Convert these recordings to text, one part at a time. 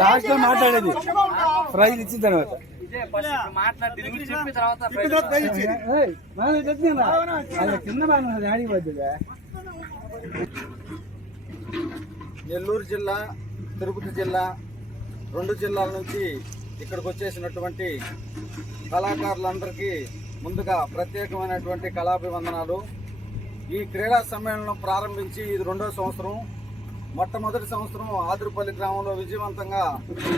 Last లో మాట్లాడేది praise ఇచ్చిన తర్వాత నెల్లూరు జిల్లా, తిరుపతి జిల్లా, 2 జిల్లాల నుంచి ఇక్కడికి వచ్చేసినటువంటి కళాకారులందరికీ ముందుగా ప్రత్యేకమైనటువంటి కళాభివందనాలు. ఈ క్రీడా సమ్మేళనం ప్రారంభించి ఇది 2వ సంవత్సరం. మొట్టమొదటి సంవత్సరం ఆదురుపల్లి గ్రామంలో విజయవంతంగా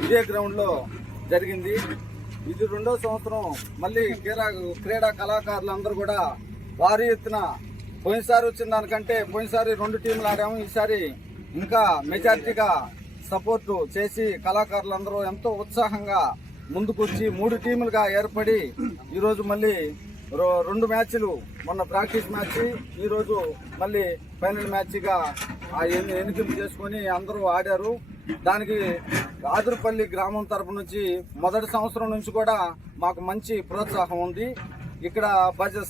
ఇదే గ్రౌండ్లో జరిగింది. ఇది 2వ సంవత్సరం మళ్ళీ క్రీడా కళాకారులందరూ కూడా భారీ ఎత్తున పోయినసారి వచ్చిన దానికంటే పోయినసారి 2 టీంలు ఆడాము. ఈసారి ఇంకా మెజార్టీగా సపోర్టు చేసి కళాకారులందరూ ఎంతో ఉత్సాహంగా ముందుకొచ్చి 3 టీములుగా ఏర్పడి ఈరోజు మళ్ళీ 2 మ్యాచ్లు, మొన్న ప్రాక్టీస్ మ్యాచ్, ఈరోజు మళ్ళీ ఫైనల్ మ్యాచ్గా ఎన్నికలు చేసుకొని అందరూ ఆడారు. దానికి ఆదురుపల్లి గ్రామం తరపు నుంచి మొదటి సంవత్సరం నుంచి కూడా మాకు మంచి ప్రోత్సాహం ఉంది. ఇక్కడ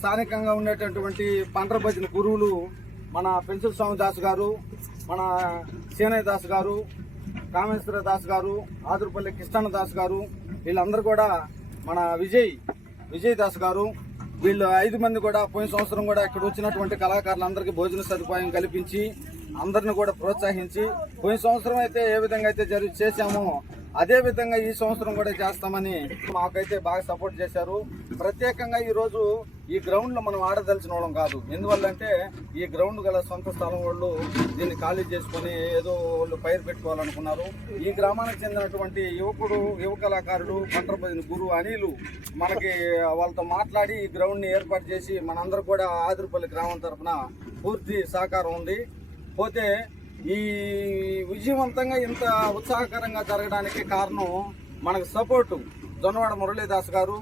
స్థానికంగా ఉండేటటువంటి పండ్ర భజన గురువులు మన పెన్సిల్ స్వామి దాస్ గారు, మన సేనయ్య దాస్ గారు, కామేశ్వర దాస్ గారు, ఆదురుపల్లి కృష్ణ దాస్ గారు, వీళ్ళందరూ కూడా మన విజయ్ దాస్ గారు, వీళ్ళు 5 మంది కూడా పోయిన సంవత్సరం కూడా ఇక్కడ వచ్చినటువంటి కళాకారులందరికీ భోజన సదుపాయం కల్పించి అందరిని కూడా ప్రోత్సహించి పోయిన సంవత్సరం అయితే ఏ విధంగా అయితే చేశామో అదే విధంగా ఈ సంవత్సరం కూడా చేస్తామని మాకైతే బాగా సపోర్ట్ చేశారు. ప్రత్యేకంగా ఈరోజు ఈ గ్రౌండ్లో మనం ఆడదలిచిన వాళ్ళం కాదు. ఎందువల్లంటే ఈ గ్రౌండ్ గల సొంత స్థలం వాళ్ళు దీన్ని ఖాళీ చేసుకుని ఏదో వాళ్ళు పైరు పెట్టుకోవాలనుకున్నారు. ఈ గ్రామానికి చెందినటువంటి యువ కళాకారుడు పండ్రభజన గురు అనిలు మనకి వాళ్ళతో మాట్లాడి ఈ గ్రౌండ్ని ఏర్పాటు చేసి మనందరూ కూడా ఆదురుపల్లి గ్రామం తరఫున పూర్తి సహకారం ఉంది. పోతే ఈ విజయవంతంగా ఇంత ఉత్సాహకరంగా జరగడానికి కారణం మనకు సపోర్టు జొన్నవాడ మురళీదాస్ గారు,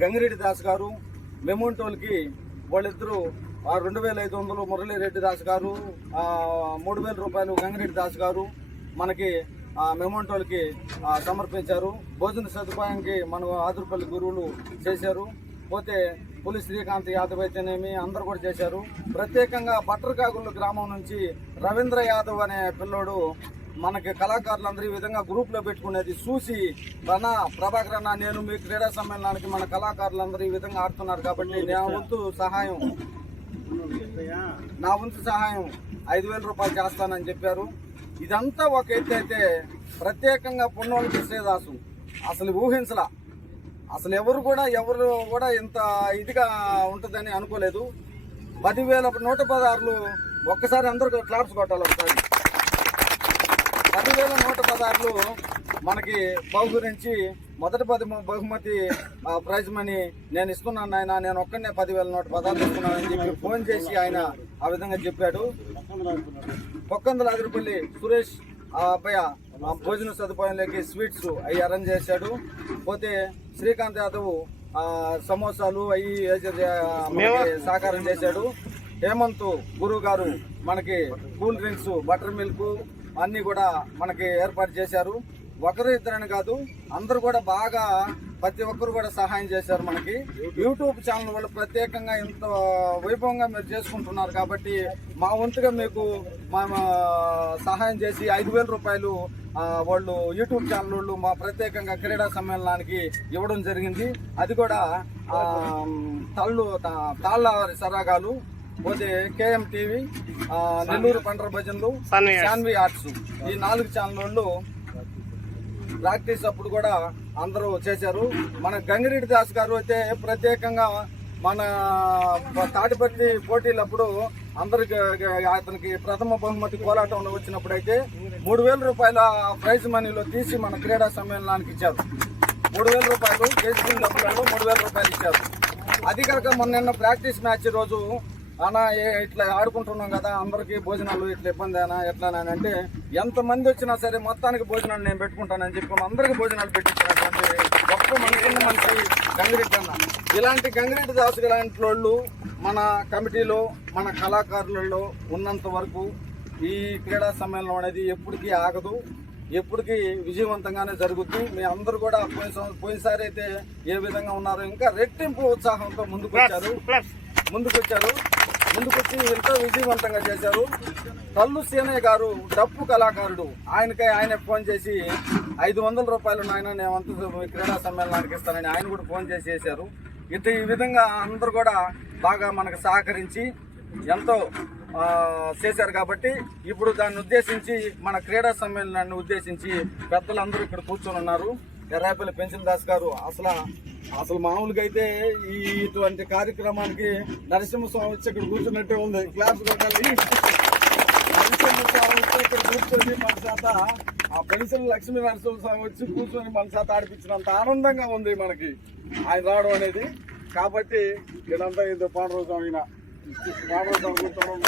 గంగిరెడ్డి దాస్ గారు, మెమోంటోల్కి వాళ్ళిద్దరూ 2500 మురళీరెడ్డి దాస్ గారు, 3000 రూపాయలు గంగిరెడ్డి దాస్ గారు మనకి మెమోంటోల్కి సమర్పించారు. భోజన సదుపాయానికి మన ఆదురుపల్లి గురువులు చేశారు. పోతే పులి శ్రీకాంత్ యాదవ్ అయితేనేమి అందరూ కూడా చేశారు. ప్రత్యేకంగా బట్టర్కాగుళ్ళు గ్రామం నుంచి రవీంద్ర యాదవ్ అనే పిల్లోడు మనకి కళాకారులందరూ ఈ విధంగా గ్రూప్లో పెట్టుకునేది చూసి ప్రభాకర్ అన్న, నేను మీ క్రీడా సమ్మేళనానికి మన కళాకారులందరూ ఈ విధంగా ఆడుతున్నారు కాబట్టి నా వంతు సహాయం 5,000 రూపాయలు చేస్తానని చెప్పారు. ఇదంతా ఒక ఎత్తు అయితే ప్రత్యేకంగా పొన్నోళ్ళ కృష్ణదాసు అసలు ఊహించలా. అసలు ఎవరు కూడా ఇంత ఇదిగా ఉంటుందని అనుకోలేదు. 10,116 ఒక్కసారి అందరూ క్లాప్స్ కొట్టాలి. ఒకసారి 10,116 మనకి బహుకరించి మొదటి బహుమతి ప్రైజ్ మనీ నేను ఇస్తున్నాను నాయన, నేను ఒక్కడనే 10,116 ఇస్తున్నానని చెప్పి ఫోన్ చేసి ఆయన ఆ విధంగా చెప్పాడు. పొక్కందుల ఆదిరిపల్లి సురేష్ అబ్బాయ భోజన సదుపాయంలోకి స్వీట్స్ అవి అరేంజ్ చేశాడు. పోతే శ్రీకాంత్ యాదవ్ సమోసాలు అవి సహకారం చేశాడు. హేమంత్ గురువు గారు మనకి కూల్ డ్రింక్స్, బటర్ మిల్క్ అన్నీ కూడా మనకి ఏర్పాటు చేశారు. ఒకరు ఇద్దరని కాదు, అందరూ కూడా బాగా ప్రతి ఒక్కరు కూడా సహాయం చేశారు. మనకి యూట్యూబ్ ఛానల్ వాళ్ళు ప్రత్యేకంగా ఇంత వైభవంగా మీరు చేసుకుంటున్నారు కాబట్టి మా వంతుగా మీకు సహాయం చేసి 5,000 రూపాయలు వాళ్ళు యూట్యూబ్ ఛానల్ వాళ్ళు మా ప్రత్యేకంగా క్రీడా సమ్మేళనానికి ఇవ్వడం జరిగింది. అది కూడా తాళ్ళవారి సరాగాలు, పోతే కేఎం టీవీ, నెల్లూరు పండ్ర భజనలు, శాన్వి ఆర్ట్స్, ఈ 4 ఛానల్ వాళ్ళు ప్రాక్టీస్ అప్పుడు కూడా అందరూ చేశారు. మన గంగిరెడ్డి దాస్ గారు అయితే ప్రత్యేకంగా మన తాటిపత్రి పోటీలప్పుడు అందరికి అతనికి ప్రథమ బహుమతి కోలాటంలో వచ్చినప్పుడు అయితే 3,000 రూపాయల ప్రైజ్ మనీలో తీసి మన క్రీడా సమ్మేళనానికి ఇచ్చారు. 3,000 రూపాయలు కేజీ డబ్బులలో 3,000 రూపాయలు ఇచ్చారు. అది కాక మొన్న ప్రాక్టీస్ మ్యాచ్ రోజు అన్నా ఇట్లా ఆడుకుంటున్నాం కదా, అందరికీ భోజనాలు ఇట్లా ఇబ్బంది అయినా ఎట్లానని అంటే ఎంతమంది వచ్చినా సరే మొత్తానికి భోజనాలు నేను పెట్టుకుంటానని చెప్పి అందరికీ భోజనాలు పెట్టించినటువంటి గొప్ప మనిషి గంగిరెడ్డి అన్న. ఇలాంటి గంగిరెడ్డి దాసు లాంటి వాళ్ళు మన కమిటీలో మన కళాకారులలో ఉన్నంత వరకు ఈ క్రీడా సమ్మేళనం అనేది ఎప్పటికీ ఆగదు. ఎప్పటికీ విజయవంతంగానే జరుగుద్ది. మీ అందరూ కూడా పోయినసారి అయితే ఏ విధంగా ఉన్నారో ఇంకా రెట్టింపు ఉత్సాహంతో ముందుకొచ్చి ఎంతో విజయవంతంగా చేశారు. కల్లు సీనయ్య గారు డప్పు కళాకారుడు, ఆయనే ఫోన్ చేసి 500 రూపాయలు నాయన నేనంతా క్రీడా సమ్మేళనానికి ఇస్తానని ఆయన కూడా ఫోన్ చేశారు. ఈ విధంగా అందరూ కూడా బాగా మనకు సహకరించి ఎంతో చేశారు. కాబట్టి ఇప్పుడు దాన్ని ఉద్దేశించి మన క్రీడా సమ్మేళనాన్ని ఉద్దేశించి పెద్దలందరూ ఇక్కడ కూర్చొని ఉన్నారు. ఎర్రాపల్లి పెన్సిల్ దాస్ గారు అసలు మామూలుగా అయితే ఇటువంటి కార్యక్రమానికి నరసింహస్వామి వచ్చి ఇక్కడ కూర్చున్నట్టే ఉంది. క్లాస్ కొట్టాలి. నరసింహస్వామి వచ్చి ఇక్కడ కూర్చొని మన చేత ఆ పెన్సిల్ లక్ష్మీ నరసింహస్వామి వచ్చి కూర్చొని మన చేత ఆడిపించినంత ఆనందంగా ఉంది మనకి ఆయన రావడం అనేది. కాబట్టి ఇదంతా ఇది పాండవస్వామి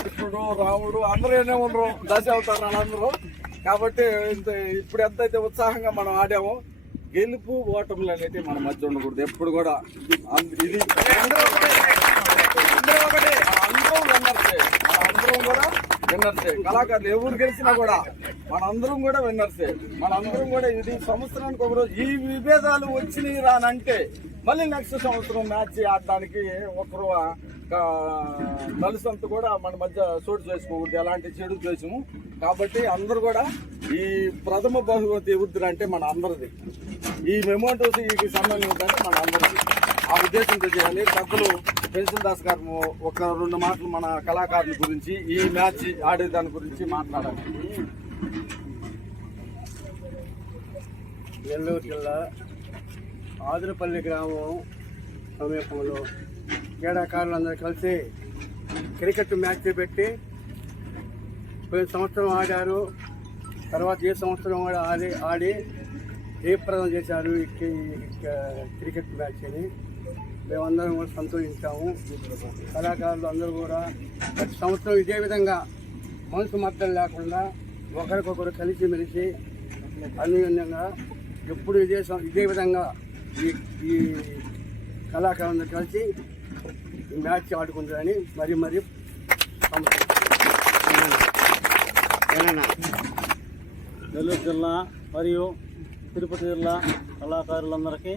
కృష్ణుడు రాముడు అందరూ ఉండరు, దశ అవుతారు వాళ్ళందరూ. కాబట్టి ఇప్పుడు ఎంతైతే ఉత్సాహంగా మనం ఆడామో గెలుపు ఓటములు అనేవి మన మధ్య ఉండకూడదు ఎప్పుడు కూడా. ఇది అందరం కూడా విన్నర్సే. కళాకారులు ఎవరు గెలిచినా కూడా మనందరం కూడా విన్నర్సే. మనందరం కూడా ఇది సంవత్సరానికి ఒకరోజు ఈ విభేదాలు వచ్చినాయి రానంటే మళ్ళీ నెక్స్ట్ సంవత్సరం మ్యాచ్ ఆడడానికి ఒకరు కలిసంతా కూడా మన మధ్య చోటు చేసుకోకూడదు, ఎలాంటి చెడు చేసాము. కాబట్టి అందరూ కూడా ఈ ప్రథమ బహుమతి ఎవరిది అంటే మన అందరిది. ఈ మెమోటోస్ ఈ సంబంధించి మన అందరిది. ఆ ఉద్దేశంతో చేయాలి. పెద్దలు పెన్సిల్ దాస్ గారు ఒక 2 మాటలు మన కళాకారుల గురించి ఈ మ్యాచ్ ఆడేదాని గురించి మాట్లాడాలి. నెల్లూరు జిల్లా ఆదురపల్లి గ్రామం సమీపంలో క్రీడాకారులందరూ కలిసి క్రికెట్ మ్యాచ్ పెట్టి పోయిన సంవత్సరం ఆడారు. తర్వాత ఏ సంవత్సరం కూడా ఆడి జయప్రదం చేశారు ఈ క్రికెట్ మ్యాచ్ని. మేమందరం కూడా సంతోషించాము. కళాకారులు అందరూ కూడా ప్రతి సంవత్సరం ఇదే విధంగా మనసు మద్దతు లేకుండా ఒకరికొకరు కలిసిమెలిసి అన్యోన్యంగా ఎప్పుడు ఇదే విధంగా ఈ కళాకారులను కలిసి ఈ మ్యాచ్ ఆడుకుంటారని మరీ నెల్లూరు జిల్లా మరియు తిరుపతి జిల్లా కళాకారులందరికీ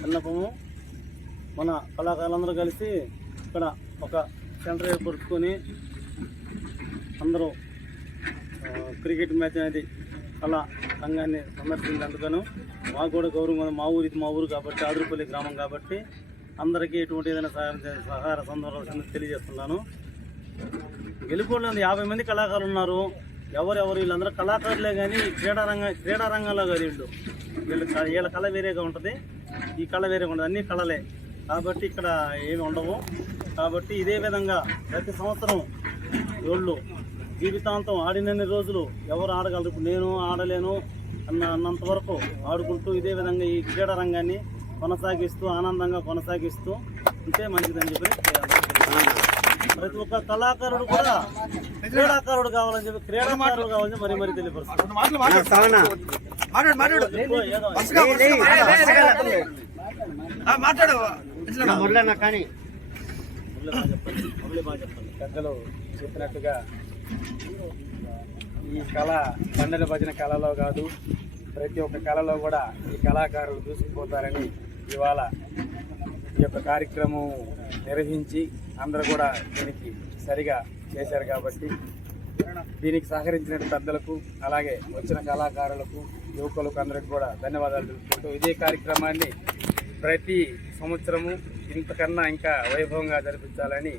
విన్నపము. మన కళాకారులందరూ కలిసి ఇక్కడ ఒక సెంటర్ ఏర్పరుచుకొని అందరూ క్రికెట్ మ్యాచ్ అనేది కళా రంగాన్ని సందర్శించేందుకను మాకు కూడా గౌరవం. మా ఊరు కాబట్టి ఆదురపల్లి గ్రామం కాబట్టి అందరికీ ఎటువంటి ఏదైనా సహాయ సందర్భం తెలియజేస్తున్నాను. గెలుపోళ్ళు 50 మంది కళాకారులు ఉన్నారు. ఎవరెవరు వీళ్ళందరూ కళాకారులే కానీ క్రీడా రంగంలో కాదు. వీళ్ళ కళ వేరేగా ఉంటుంది, ఈ కళ వేరేగా ఉంటుంది. అన్ని కళలే కాబట్టి ఇక్కడ ఏమి ఉండవు. కాబట్టి ఇదే విధంగా ప్రతి సంవత్సరం వీళ్ళు జీవితాంతం ఆడినన్ని రోజులు ఎవరు ఆడగలరు. ఇప్పుడు నేను ఆడలేను అన్నంత వరకు ఆడుకుంటూ ఇదే విధంగా ఈ క్రీడా రంగాన్ని కొనసాగిస్తూ ఆనందంగా కొనసాగిస్తూ ఉంటే మంచిదని చెప్పి ప్రతి ఒక్క కళాకారుడు కూడా క్రీడాకారుడు కావాలని చెప్పి క్రీడాకారుడు కావాలని మరీ తెలియపరుస్తాను. పెద్దలు చెప్పినట్టుగా ఈ కళ బండల భజన కళలో కాదు, ప్రతి ఒక్క కళలో కూడా ఈ కళాకారులు దూసుకుపోతారని ఇవాళ ఈ యొక్క కార్యక్రమం నిర్వహించి అందరూ కూడా దీనికి సరిగా చేశారు. కాబట్టి దీనికి సహకరించిన పెద్దలకు అలాగే వచ్చిన కళాకారులకు యువకులకు అందరికీ కూడా ధన్యవాదాలు తెలుపుకుంటూ ఇదే కార్యక్రమాన్ని ప్రతి సంవత్సరము ఇంతకన్నా ఇంకా వైభవంగా జరిపించాలని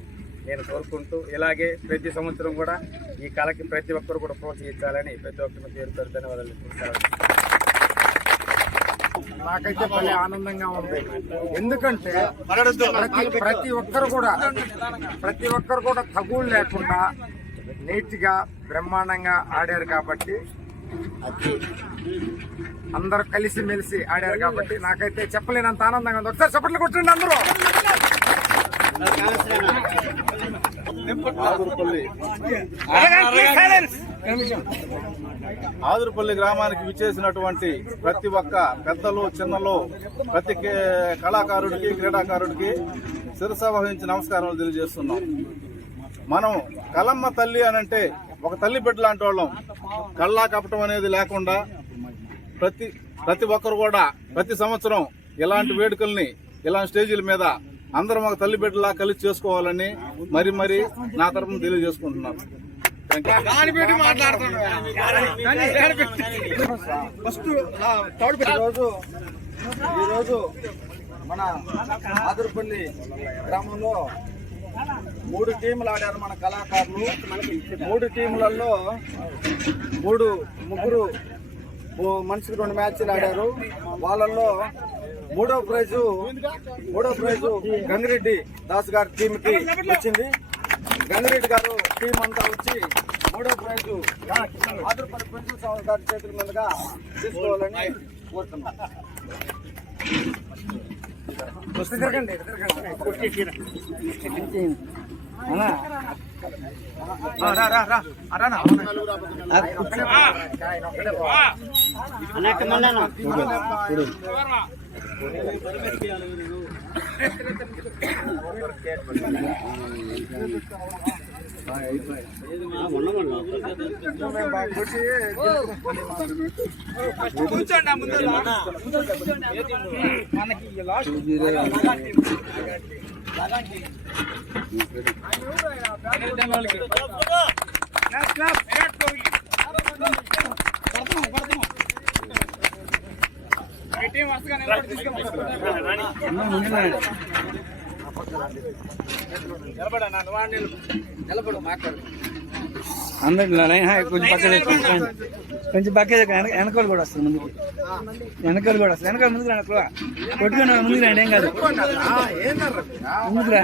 నేను కోరుకుంటూ ఇలాగే ప్రతి సంవత్సరం కూడా ఈ కళకి ప్రతి ఒక్కరు కూడా ప్రోత్సహించాలని ప్రతి ఒక్కరిని పేరుతో ధన్యవాదాలు తెలుపుకుంటాను. నాకైతే భలే ఆనందంగా ఉంది. ఎందుకంటే ప్రతి ఒక్కరు కూడా తగులు లేకుండా నీట్గా బ్రహ్మాండంగా ఆడారు. కాబట్టి అందరూ కలిసిమెలిసి ఆడారు. కాబట్టి నాకైతే చెప్పలేనంత ఆనందంగా ఉంది. ఒకసారి చప్పట్లు కొట్టండి అందరూ. ఆదురపల్లి గ్రామానికి విచ్చేసినటువంటి ప్రతి ఒక్క పెద్దలు చిన్నలు ప్రతి కళాకారుడికి క్రీడాకారుడికి శిరస వహించి నమస్కారాలు తెలియజేస్తున్నాం. మనం కలమ్మ తల్లి అనంటే ఒక తల్లి బిడ్డ లాంటి వాళ్ళం. కళ్ళా కపటం అనేది లేకుండా ప్రతి ఒక్కరు కూడా ప్రతి సంవత్సరం ఇలాంటి వేడుకల్ని ఇలాంటి స్టేజీల మీద అందరం ఒక తల్లి బిడ్డలా కలిసి చేసుకోవాలని మరి నా తరఫున తెలియజేసుకుంటున్నాను. ఈరోజు మన ఆదురుపల్లి గ్రామంలో 3 టీములు ఆడారు మన కళాకారులు. 3 టీములలో ముగ్గురు మనిషికి 2 మ్యాచ్లు ఆడారు. వాళ్ళల్లో మూడో ప్రైజు గంగిరెడ్డి దాస్ గారి టీంకి వచ్చింది. గంగిరెడ్డి గారు టీం అంతా వచ్చి 3వ ప్రైజు ఆదురుపల్లి ప్రిన్సిపల్ సార్ గారి చేతుల మీదుగా తీసుకోవాలని కోరుతున్నాం. కొంచెం పక్క వెనకాల కూడా వస్తుంది. ముందుకు వెనకాల కూడా వస్తుంది. వెనకాల ముందుకు రండి. కొట్టుకుని ముందుకు రండి. ఏం కాదు. ముందుకు రా.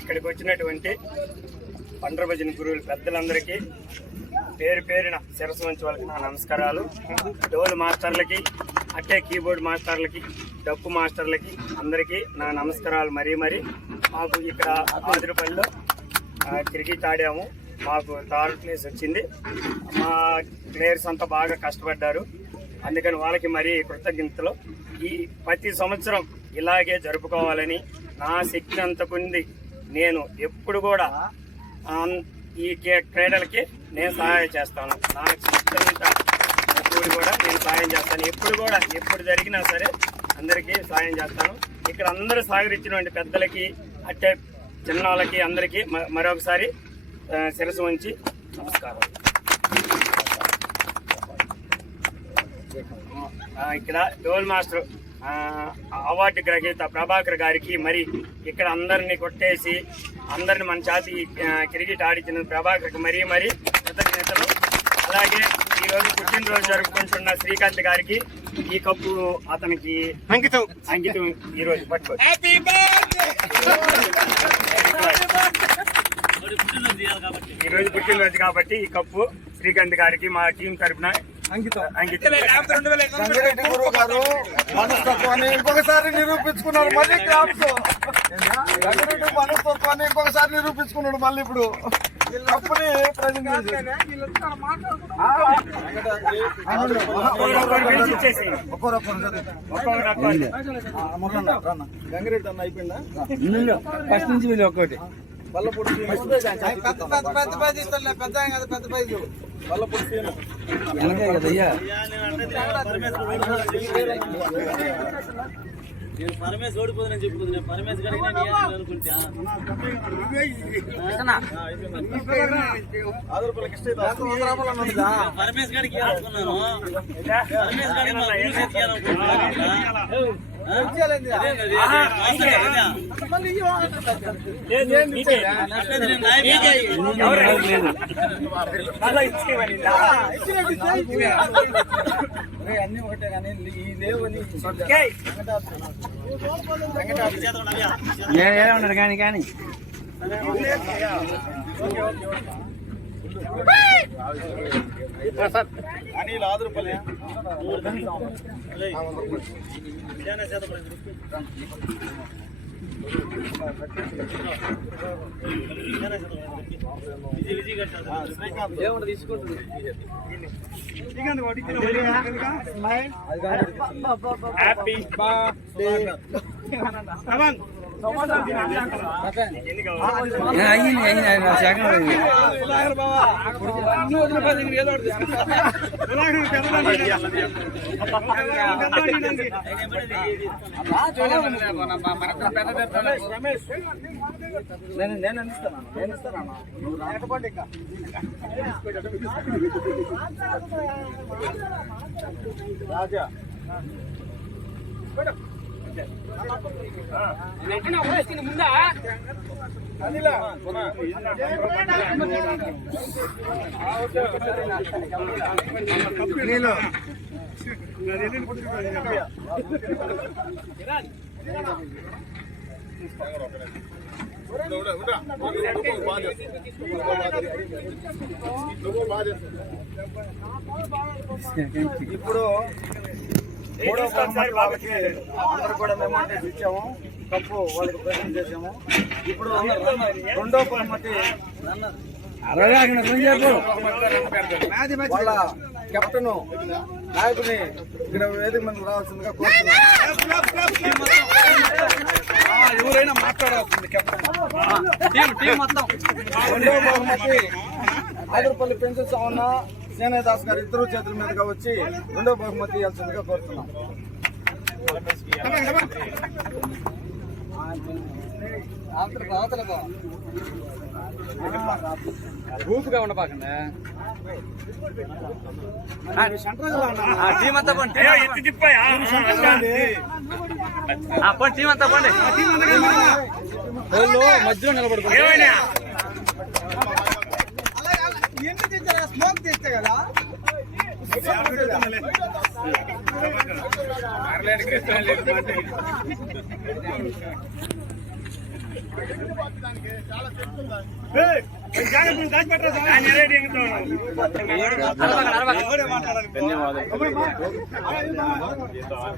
ఇక్కడికి వచ్చినటువంటి పండ్ర భజన గురువులు పెద్దలందరికీ పేరు పేరున శిరస్సు వంచి వాళ్ళకి నా నమస్కారాలు. డోలు మాస్టర్లకి, అట్టే కీబోర్డ్ మాస్టర్లకి, డప్పు మాస్టర్లకి అందరికీ నా నమస్కారాలు. మరీ మాకు ఇక్కడ ఆదురుపల్లిలో క్రికెట్ ఆడాము. మాకు థర్డ్ ప్లేస్ వచ్చింది. మా ప్లేయర్స్ అంతా బాగా కష్టపడ్డారు. అందుకని వాళ్ళకి మరీ కృతజ్ఞతలు. ఈ ప్రతి సంవత్సరం ఇలాగే జరుపుకోవాలని నా శక్తి అంతకుంది. నేను ఎప్పుడు కూడా ఈ క్రీడలకి నేను సహాయం చేస్తాను. నా శక్తి అంతా కూడా నేను సహాయం చేస్తాను. ఎప్పుడు జరిగినా సరే అందరికీ సహాయం చేస్తాను. ఇక్కడ అందరూ సహకరించినటువంటి పెద్దలకి, అట్టే చిన్నవాళ్ళకి అందరికీ మరొకసారి శిరస్సు వంచి నమస్కారం. ఇక్కడ డోల్ మాస్టర్ అవార్డు గ్రహీత ప్రభాకర్ గారికి మరి ఇక్కడ అందరినీ కొట్టేసి అందరిని మన చేతి క్రికెట్ ఆడించిన ప్రభాకర్కి మరీ కృతజ్ఞతలు. అలాగే ఈరోజు పుట్టినరోజు జరుపుకుంటున్న శ్రీకాంత్ గారికి ఈ కప్పు అతనికి అంకితం ఈరోజు పట్టుకో. ఈరోజు పుట్టినరోజు కాబట్టి ఈ కప్పు శ్రీకాంత్ గారికి మా టీం తరఫున అంకితం. గంగిరెడ్డి గురువు గారు మనస్తత్వాన్ని ఇంకొకసారి నిరూపించుకున్నాడు. మళ్ళీ గంగిరెడ్డి మనస్తత్వాన్ని ఇంకొకసారి నిరూపించుకున్నాడు. మళ్ళీ ఇప్పుడు కప్పుని గంగిరెడ్డి అన్న అయిపోయిందా? ఫస్ట్ నుంచి వీళ్ళు ఒక్కటి వల్లపూడి పెద్ద ప్రైజు వల్లపూడి వెనకే కదయ్యా. పరమేశ్ ఓడిపోతుందని చెప్పుకుంది. పరమేశ్ పరమేశ్ గారికి అన్ని ఒకటే కానీ ఈ లేవని ఉన్నాడు కానీ అనిల్ ఆదురుపల్లి తీసుకుంటుంది. హ్యాపీ బర్త్డే నేను ఇస్తాను నువ్వు రాకపోతే ఇంకా రాజా ఇప్పుడు మూడో బహుమతి అందరూ కూడా మెమోంటేజ్ ఇచ్చాము, కప్పు వాళ్ళకి ప్రజెంట్ చేసాము. ఇప్పుడు రెండో బహుమతి వాళ్ళ కెప్టెన్ నాయకుని ఇక్కడ వేదిక మంది రావాల్సిందిగా కోరుతున్నాను. ఎవరైనా మాట్లాడాల్సింది కెప్టెన్. రెండో బహుమతి ఆదుర్పల్లి పెన్సిల్ సావన్న సేనయ్య దాస్ గారు ఇద్దరు చేతుల మీదుగా వచ్చి రెండో బహుమతి ఇవ్వాల్సిందిగా కోరుతున్నాం. గ్రూప్గా ఉండబాకండి. టీం అంతా పండి, టీం అంతా పండి, మధ్యలో నిలబడుకోండి. స్మోక్ తెస్తే కదా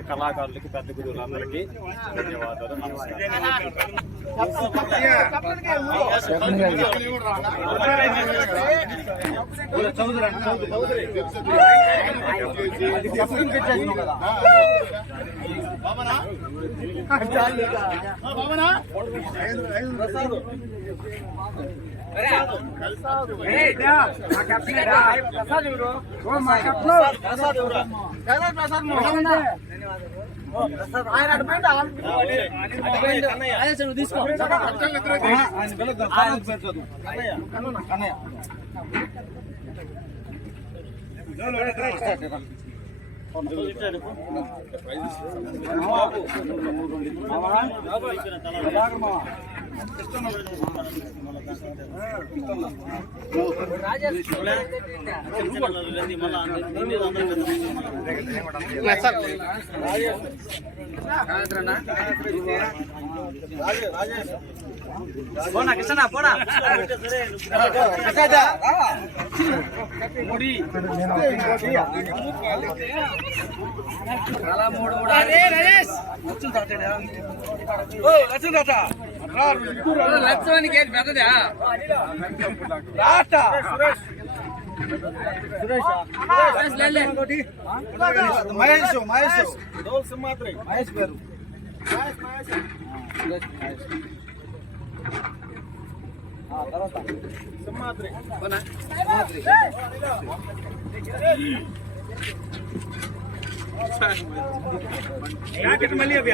కళాకారులకి, పెద్ద గురువులందరికీ ధన్యవాదాలు, పోనా కృష్ణ పోనా లక్ష్మానికి పెద్దదా మహేష్ మహేష్ మహేష్ పేరు తర్వాత సింహాద్రి మళ్ళీ అవి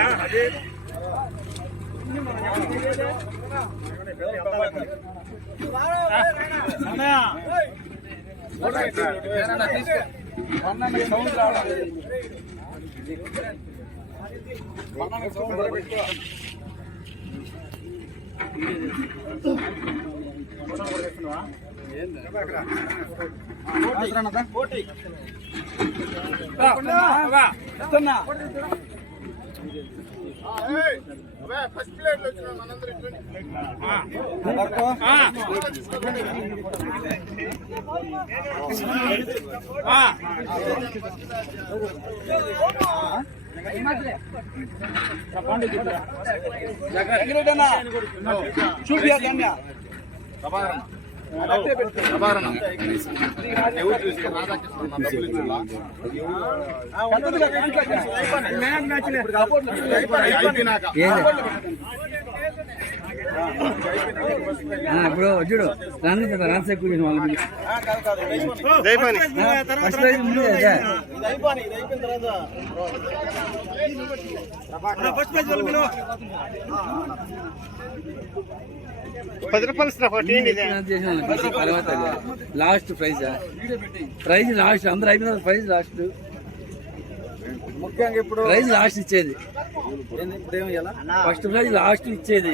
ఫస్ట్ ప్లేట్ వచ్చిన మనందరూ ఇప్పుడు చూడు రన్స్ ఎక్కువ చేసిన వాళ్ళకి ఫస్ట్ ప్రైజ్ ముందు కదా. తర్వాత లాస్ట్ ప్రైజ్ లాస్ట్ అందరూ అయిపోయిన ప్రైజ్ లాస్ట్ ముఖ్యంగా ఇప్పుడు ప్రైజ్ లాస్ట్ ఇచ్చేది ఇప్పుడు ఏమి చేయాలా? ఫస్ట్ ప్రైజ్ లాస్ట్ ఇచ్చేది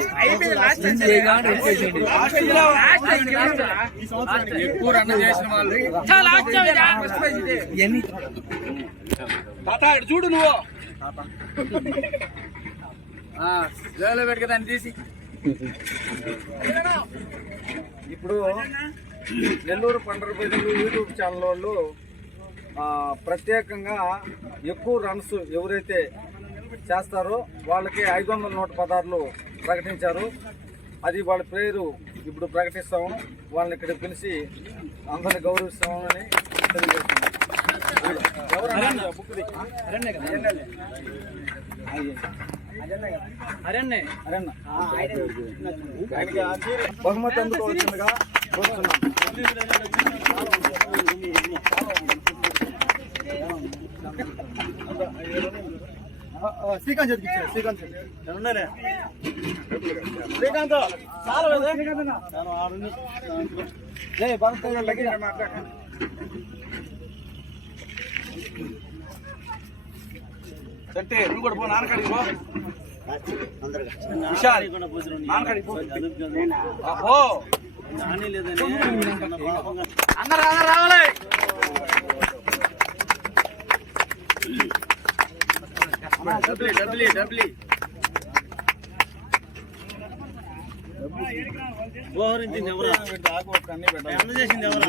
ఎక్కువ రన్ చేసిన వాళ్ళు చూడు నువ్వు జైలు పెట్టుకదాన్ని తీసి ఇప్పుడు నెల్లూరు పండ్ర ప్రజలు యూట్యూబ్ ఛానల్ వాళ్ళు ప్రత్యేకంగా ఎక్కువ రన్స్ ఎవరైతే చేస్తారో వాళ్ళకి 500 నోట్ పదార్లు ప్రకటించారు. అది వాళ్ళ పేరు ఇప్పుడు ప్రకటిస్తాము. వాళ్ళని ఇక్కడ పిలిచి అందరిని గౌరవిస్తామని తెలియజేస్తున్నాం. బహుమతి అందుకోవాల్సిందిగా కోరుతున్నాం. శ్రీకాంత్ చదివించారు. శ్రీకాంత్ నువ్వు కూడా పో నాన్నకాడికి పో. అందరు రావాలి. మోహరించింది ఎవరా? అందజేసింది ఎవరా?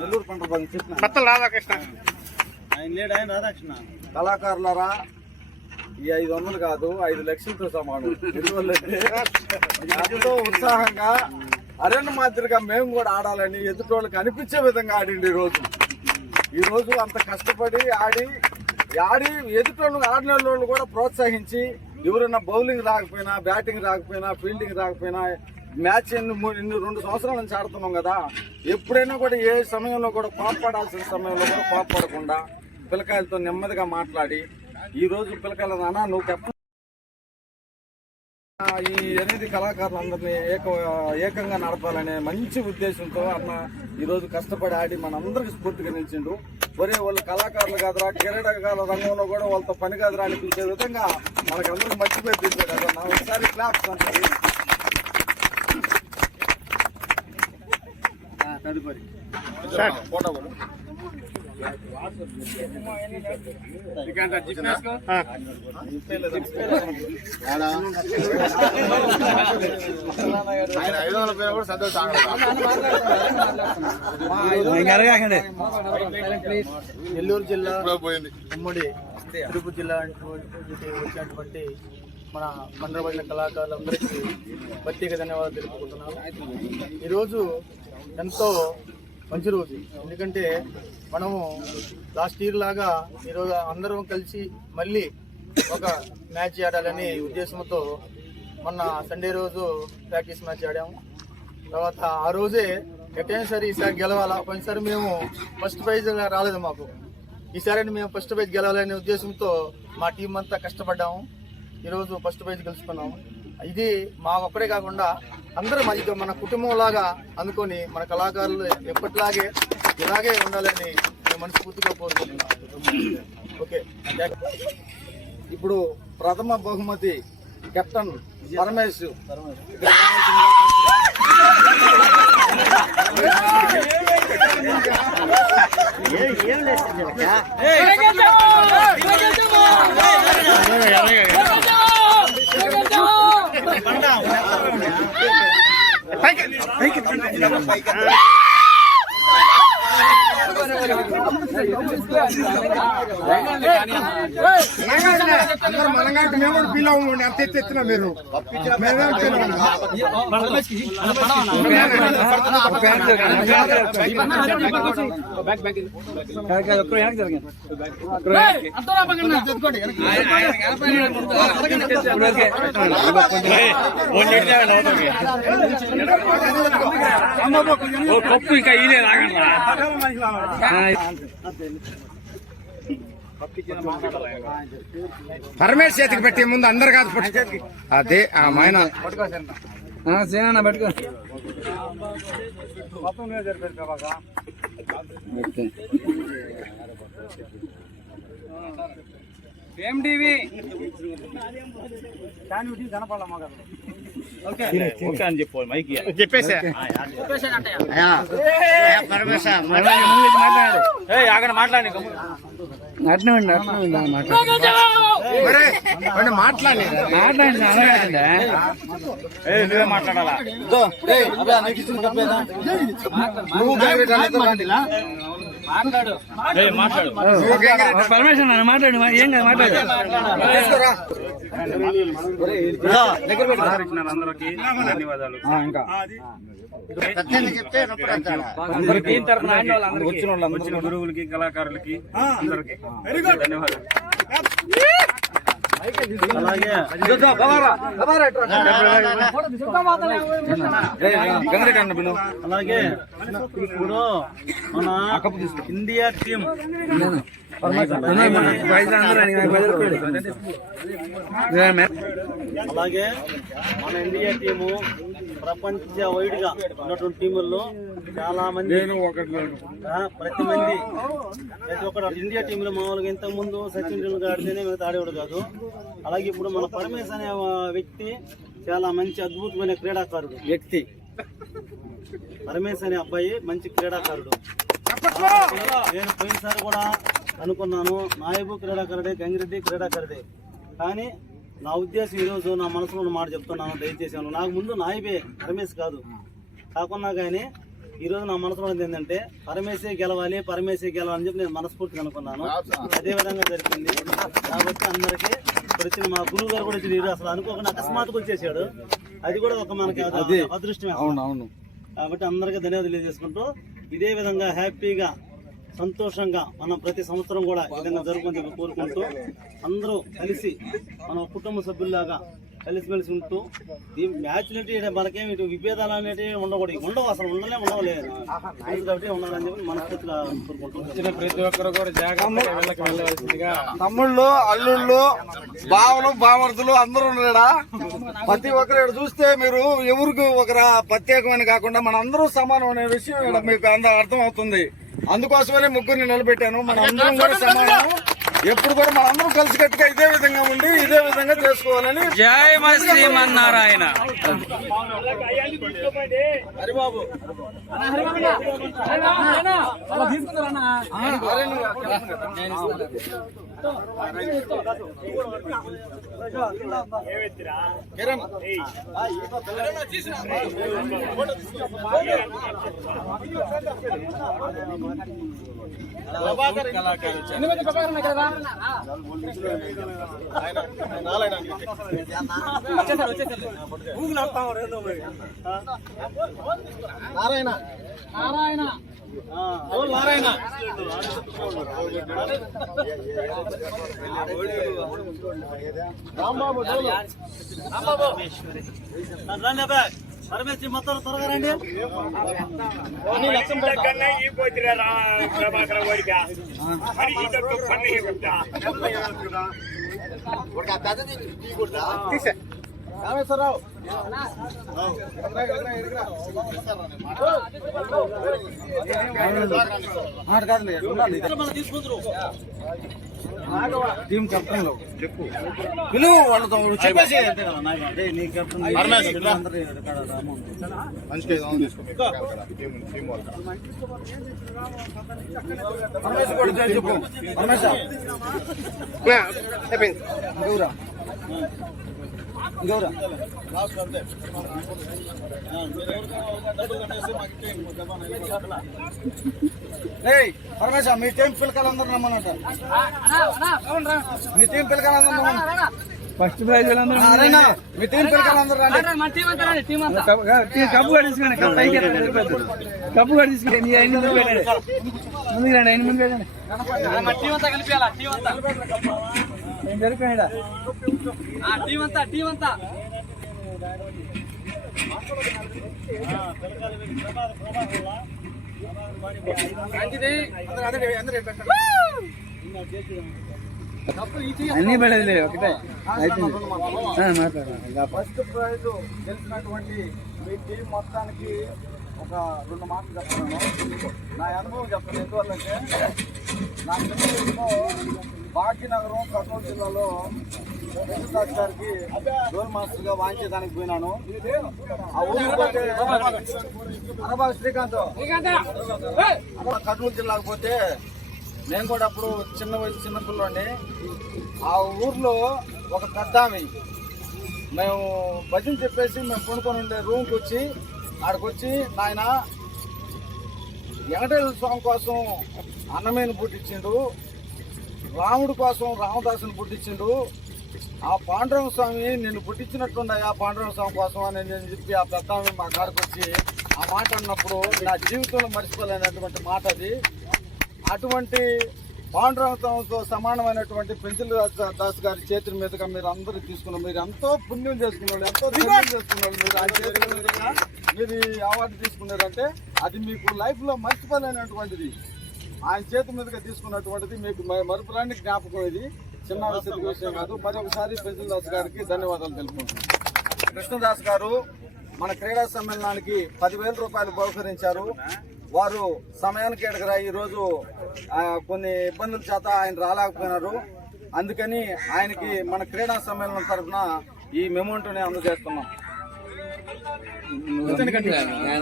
నెల్లూరు పండ్ర బత్తల రాధాకృష్ణ. ఆయన లేడు, ఆయన రాధాకృష్ణ. కళాకారులరా, ఈ 500 కాదు 5 లక్షలతో సమానం. ఎందువల్లంటే ఎంతో ఉత్సాహంగా అరణ్య మాదిరిగా మేము కూడా ఆడాలని ఎదుటోళ్ళకి అనిపించే విధంగా ఆడింది ఈ రోజు అంత కష్టపడి ఆడి ఎదుటోళ్ళు ఆడిన వాళ్ళు కూడా ప్రోత్సహించి ఎవరైనా బౌలింగ్ రాకపోయినా, బ్యాటింగ్ రాకపోయినా, ఫీల్డింగ్ రాకపోయినా మ్యాచ్ 2 సంవత్సరాల నుంచి ఆడుతున్నాం కదా, ఎప్పుడైనా కూడా ఏ సమయంలో కూడా కోప్పడాల్సిన సమయంలో కూడా కోప్పడకుండా పిల్లకాయలతో నెమ్మదిగా మాట్లాడి ఈ రోజు పిల్లకాయల నాన్న నువ్వు ఈ అనేది కళాకారులందరినీ ఏకంగా నడపాలనే మంచి ఉద్దేశంతో అన్న ఈరోజు కష్టపడి ఆడి మనందరికి స్ఫూర్తిగా నిలిచిండు. ఒరే వాళ్ళు కళాకారులు కాదురా, క్రీడాకారుల రంగంలో కూడా వాళ్ళతో పని కాదురా అనిపించే విధంగా మనకందరికి మర్చిపోయి తీర్చాడు అన్న. ఒకసారి క్లాప్స్ అంటారు. తదుపరి ఫోటో కూడా నెల్లూరు జిల్లా ఉమ్మడి తిరుపతి జిల్లా వచ్చినటువంటి మన పండ్రబడిన కళాకారులందరికీ ప్రత్యేక ధన్యవాదాలు తెలుపుకుంటున్నాను. ఈరోజు ఎంతో మంచి రోజు. ఎందుకంటే మనము లాస్ట్ ఇయర్ లాగా ఈరోజు అందరం కలిసి మళ్ళీ ఒక మ్యాచ్ ఆడాలని ఉద్దేశంతో మొన్న సండే రోజు ప్రాక్టీస్ మ్యాచ్ ఆడాము. తర్వాత ఆ రోజే ఎట్టైనా సరే ఈసారి గెలవాలా. పోయినసారి మేము ఫస్ట్ ప్రైజ్ రాలేదు మాకు, ఈసారి మేము ఫస్ట్ ప్రైజ్ గెలవాలనే ఉద్దేశంతో మా టీం అంతా కష్టపడ్డాము. ఈరోజు ఫస్ట్ ప్రైజ్ గెలుచుకున్నాము. ఇది మా ఒక్కడే కాకుండా అందరూ మన కుటుంబం లాగా అనుకొని మన కళాకారులు ఎప్పటిలాగే ఇలాగే ఉండాలని మనస్ఫూర్తిగా కోరుకుంటున్నాం. ఓకే, ఇప్పుడు ప్రథమ బహుమతి కెప్టెన్ పరమేశ్ అందరూ మనంగా మేము కూడా ఫీల్ అవ్వండి. అంత ఎత్తిన మీరు మేమే ఫీల్ కప్పు ఇంకా ఈలే పరమేశ్ చేతికి పెట్టే ముందు అందరు కాదు పుట్టుకి అదే ఆ మాయన సేనా పట్టుకో ఎండివి చెప్పేసా మాట్లాడి నువ్వే మాట్లాడాలా పరమేశ్వర మాట్లాడు ఏం కాదు మాట్లాడు అందరికి ధన్యవాదాలు. వచ్చిన వాళ్ళందరికీ గురువులకి కళాకారులకి అందరికి ధన్యవాదాలు. అలాగే అలాగే ఇప్పుడు మన ఇండియా టీం అలాగే మన ఇండియా టీము ప్రపంచ వైడ్ గా ఉన్నటువంటి టీముల్లో చాలా మంది ప్రతి ఒక్కరు ఇండియా టీంలో మామూలుగా ఇంతకు ముందు సచిన్ టెండూల్కర్ ఆడితేనే మిగతా ఆడేవాడు కాదు. అలాగే ఇప్పుడు మన పరమేశ్ అనే వ్యక్తి చాలా మంచి అద్భుతమైన క్రీడాకారుడు. పరమేశ్ అనే అబ్బాయి మంచి క్రీడాకారుడు. నేను పోయినసారి కూడా అనుకున్నాను నాయబు క్రీడాకారుడే, గంగిరెడ్డి క్రీడాకారుడే. కానీ నా ఉద్దేశం ఈరోజు నా మనసులో ఉన్న మాట చెప్తున్నాను, దయచేసాను. నాకు ముందు నాయబే, పరమేశ్ కాదు. కాకున్నా కానీ ఈరోజు నా మనసులో ఏంటంటే పరమేశే గెలవాలి అని చెప్పి నేను మనస్ఫూర్తిగా అనుకున్నాను. అదే విధంగా జరిగింది. కాబట్టి అందరికీ వచ్చిన మా గురువు గారు కూడా వచ్చి అసలు అనుకోకుండా అకస్మాత్తుగా వచ్చేసాడు. అది కూడా ఒక మనకి అదృష్టమే. అవునవును. కాబట్టి అందరికీ ధన్యవాదాలు తెలియజేసుకుంటూ ఇదే విధంగా హ్యాపీగా సంతోషంగా మనం ప్రతి సంవత్సరం కూడా ఈ విధంగా జరుగుతుందని కోరుకుంటూ అందరూ కలిసి మన కుటుంబ సభ్యుల్లాగా కలిసిమెలిసి ఉంటూ ఈ మ్యాచ్ మనకేమి ఇటు విభేదాలు అనేటివి ఉండవు అసలు ఉండలేదు కాబట్టి ఉండాలని చెప్పి మనస్ఫూర్తిగా కోరుకుంటున్నాం. ప్రతి ఒక్కరు కూడా జాగ్రత్తగా వెళ్ళవలసిందిగా. తమ్ముళ్ళు, అల్లుళ్ళు, బావలు, బామర్దులు అందరూ ఉన్నాడా? ప్రతి ఒక్కరు చూస్తే మీరు ఎవరికి ఒకరు ప్రత్యేకమైన కాకుండా మన అందరూ సమానం అనే విషయం మీకు అర్థం అవుతుంది. అందుకోసమే ముగ్గురిని నిలబెట్టాను. మన అందరం కూడా సమానం. ఎప్పుడు కూడా మన అందరం కలిసికట్టుగా ఇదే విధంగా ఉండి ఇదే విధంగా చేసుకోవాలని. జై మా శ్రీమన్నారాయణ. హరిబాబు పరమేశ్వరి మొత్తం త్వరగా రండి. కన్నా ఈ పోతురా ప్రభాకర్ ఓడిగా మరి ఈ కన్నా రామేశ్వరరావు తీసుకుంటారు టీం కెప్టెన్ లో చెప్పు పిలువు వాళ్ళతో చెప్పేసి చెప్పు ఇంకెవరు పరమేశ మీ టీం పిల్లకాయలందరూ రమ్మనంటారు. మీ టీం పిల్లకాయలందరూ రమ్మన్నారు. ఫస్ట్ ప్రైజ్ వాళ్ళందరూ మీ టీం పిల్లకాయలందరూ రండి. కప్పు కూడా తీసుకుని పైకి కప్పు కూడా తీసుకుని 5 మంది వెళ్ళండి. ముందుకు రండి, 5 మంది వెళ్ళండి. నేను జరుగుతాను అన్ని పడేది ఒకటే అయిపోయింది. మాట్లాడాలి. ఫస్ట్ ప్రైజ్ గెలిచినటువంటి మీ టీం మొత్తానికి ఒక 2 మాటలు చెప్తున్నాను. నా అనుభవం చెప్తాను. ఎందువల్లంటే నా చిన్నలో భాగ్యనగరం కర్నూలు జిల్లాలో వెంకటరాజ్ గారికి రోల్ మాస్టర్గా వాయించేదానికి పోయినాను. ఆ ఊరికి పోతే అనబాబు శ్రీకాంత్ కర్నూలు జిల్లాకు పోతే నేను కూడా అప్పుడు చిన్న వయసు చిన్నపిల్లోని. ఆ ఊర్లో ఒక పెద్ద ఆమె మేము భజన చెప్పేసి మేము కొనుక్కొని ఉండే రూమ్కి వచ్చి ఆడికొచ్చి నాయన వెంకటేశ్వర స్వామి కోసం అన్నమయ్యను పుట్టించిండు, రాముడి కోసం రామదాసుని పుట్టించిండు, ఆ పాండురంగ స్వామి నిన్ను పుట్టించినట్టుండయా పాండురంగ స్వామి కోసం అని నేను చెప్పి ఆ పెద్ద ఆమె మా కాడికి వచ్చి ఆ మాట అన్నప్పుడు నా జీవితంలో మర్చిపోలేనటువంటి మాట అది. అటువంటి పాండురంగతో సమానమైనటువంటి పెన్సిల్ దాస్ గారి చేతుల మీదుగా మీరు అందరూ తీసుకున్నారు. మీరు ఎంతో పుణ్యం చేసుకున్నారు, ఎంతో పుణ్యం చేసుకున్నారు. మీరు ఆ చేతుల మీదుగా మీరు ఈ అవార్డు తీసుకున్నారంటే అది మీకు లైఫ్లో మర్చిపోలేనటువంటిది. ఆయన చేతి మీదుగా తీసుకున్నటువంటిది మీకు మరుపురాని జ్ఞాపకం. ఇది చిన్న విషయం కాదు. మరొకసారి పెన్సిల్ దాస్ గారికి ధన్యవాదాలు తెలుపుకుంటున్నాను. కృష్ణదాస్ గారు మన క్రీడా సమ్మేళనానికి 10,000 రూపాయలు బహుకరించారు. వారు సమయానికి ఎడగరా ఈరోజు కొన్ని ఇబ్బందుల చేత ఆయన రాలేకపోయినారు. అందుకని ఆయనకి మన క్రీడా సమ్మేళనం తరఫున ఈ మెమోంటోని అందజేస్తున్నాం.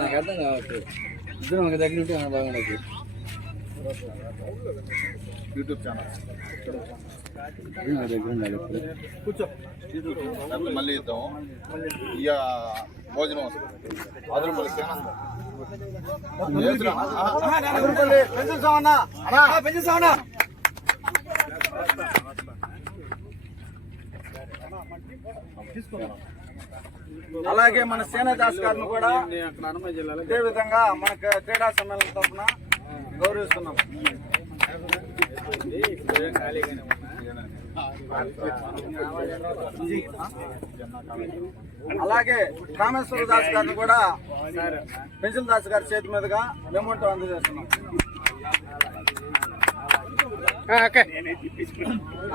నాకు అర్థం కావచ్చు. ఇద్దరు ఒక దగ్గర ఉంటే బాగుండదు. యూట్యూబ్ ఛానల్ కూర్చో. మళ్ళీ ఇద్దాం. ఇక భోజనం అదనపల్లి పెన్సిల్ సామన్నా పెన్సిల్ సామన్నా. అలాగే మన సేనాదాస్ గారిని కూడా ఇదే విధంగా మన క్రీడా సమ్మేళనం తరఫున గౌరవిస్తున్నాం. అలాగే రామేశ్వర దాస్ గారిని కూడా పెన్సిల్ దాస్ గారి చేతి మీదుగా మెమోంటో అందజేస్తున్నాం.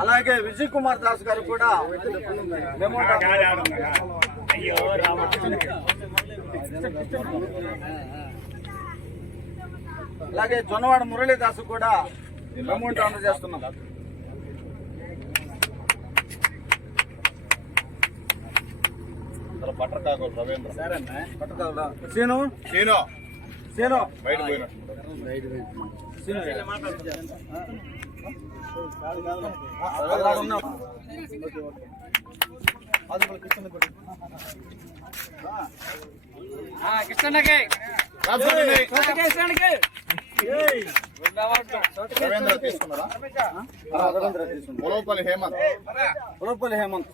అలాగే విజయ్ కుమార్ దాస్ గారికి కూడా మెమోంటో. అలాగే జొన్నవాడ మురళీదాస్ కూడా మెమోంటో అందజేస్తున్నాం. పట్టకాకులు రవీంద్ర సీను సీను సీను బయట పోయినట్టు కృష్ణకి రవీంద్ర తీసుకున్నారా? పొలవపల్లి హేమంత్ పులపల్లి హేమంత్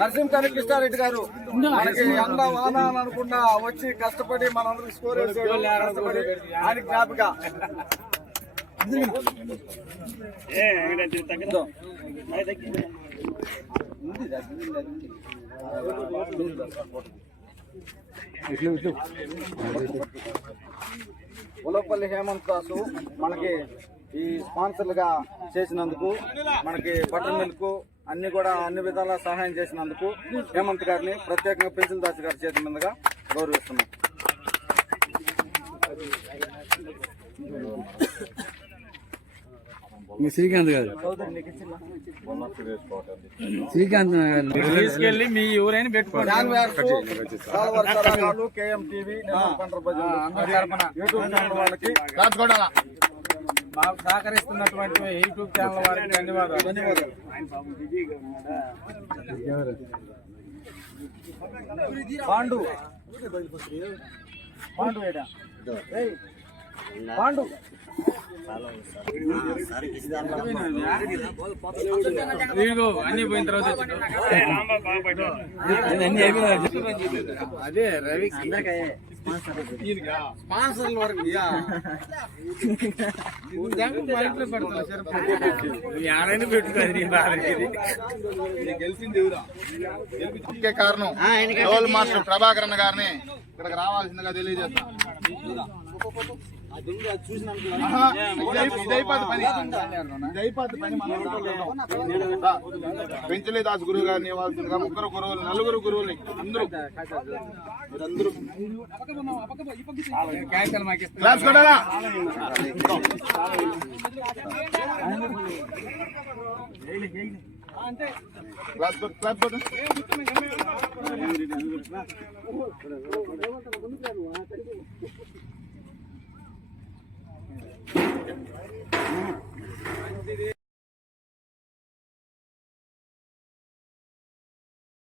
నరసింహ కృష్ణారెడ్డి గారు మనకి ఎండ వాన అని అనుకున్నా వచ్చి కష్టపడి మనందరికి స్కోర్ వేసాడు. ఆయన జ్ఞాపిక ఉలపల్లి హేమంత్ దాసు మనకి ఈ స్పాన్సర్లుగా చేసినందుకు, మనకి బటర్ మిల్క్ అన్ని కూడా అన్ని విధాలా సహాయం చేసినందుకు హేమంత్ గారిని ప్రత్యేకంగా పెన్సిల్ దాస్ గారి చేతి మీదుగా గౌరవిస్తున్నాం. ఈ శ్రీకాంత్ గారు శ్రీకాంత్ తీసుకెళ్ళి మీ ఊరైనా పెట్టుకోండి. కేఎం టీవీ పండ్ర భజన యూట్యూబ్ ఛానల్ వాళ్ళకి మాకు సహకరిస్తున్నటువంటి యూట్యూబ్ ఛానల్ వారికి ధన్యవాదాలు. పాండు పాండు ఏడా ఏయ్, పాండు ఇదిగో అన్ని పోయిన తర్వాత అన్ని అయిపోయినాయి. అదే రవి స్పాన్సర్ల వరకు యా. యారైనా పెట్టుకోండి. ముఖ్య కారణం డోల్ మాస్టర్ ప్రభాకరన్ గారిని ఇక్కడికి రావాల్సిందిగా తెలియజేస్తాం. పెంచలే దాస్ గురువు గారిని ఇవ్వాల్సిందిగా ముగ్గురు గురువులు, నలుగురు గురువులు అందరూ మీరందరూ క్లాస్ కొట్టాలా? క్లాస్ కొట్ట